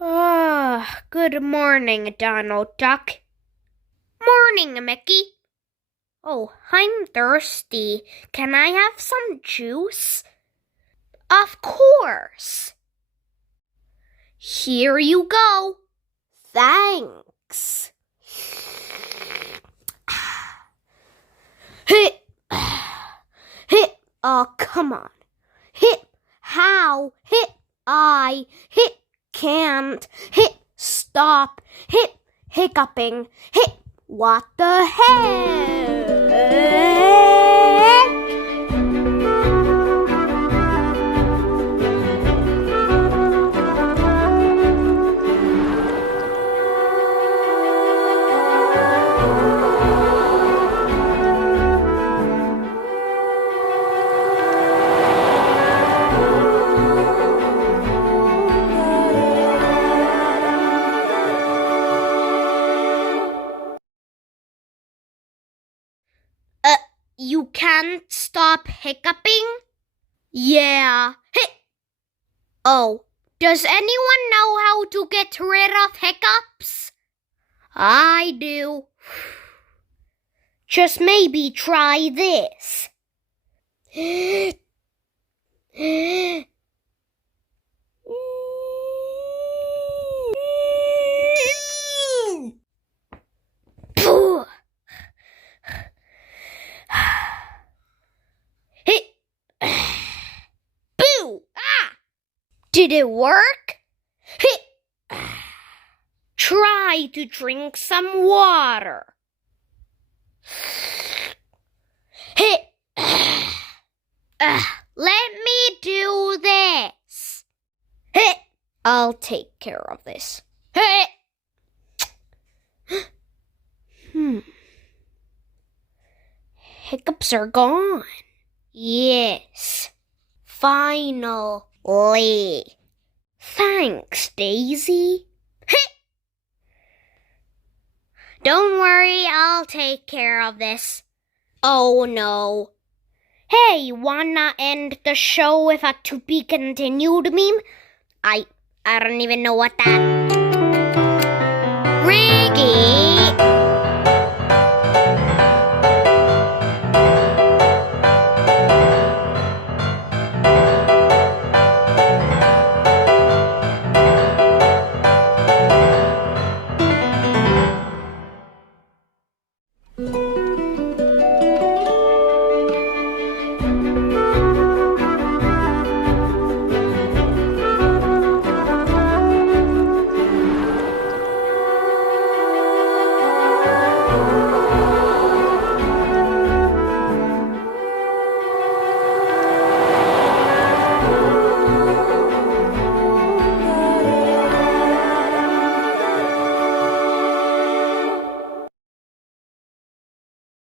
Good morning, Donald Duck. Morning, Mickey. Oh, I'm thirsty. Can I have some juice? Of course. Here you go. Thanks. Hit. Hit. Oh, come on. Hit. How? Hit. I. Hit. Can't. Hit. Stop. Hit. Hiccuping. Hit. What the heck? You can't stop hiccuping? Yeah. Oh, does anyone know how to get rid of hiccups? I do. Just maybe try this. Boo! Ah! Did it work? Try to drink some water. Let me do this. I'll take care of this. Hiccups are gone. Yes. Finally. Thanks, Daisy. Don't worry, I'll take care of this. Oh, no. Hey, wanna end the show with a to be continued meme? I don't even know what that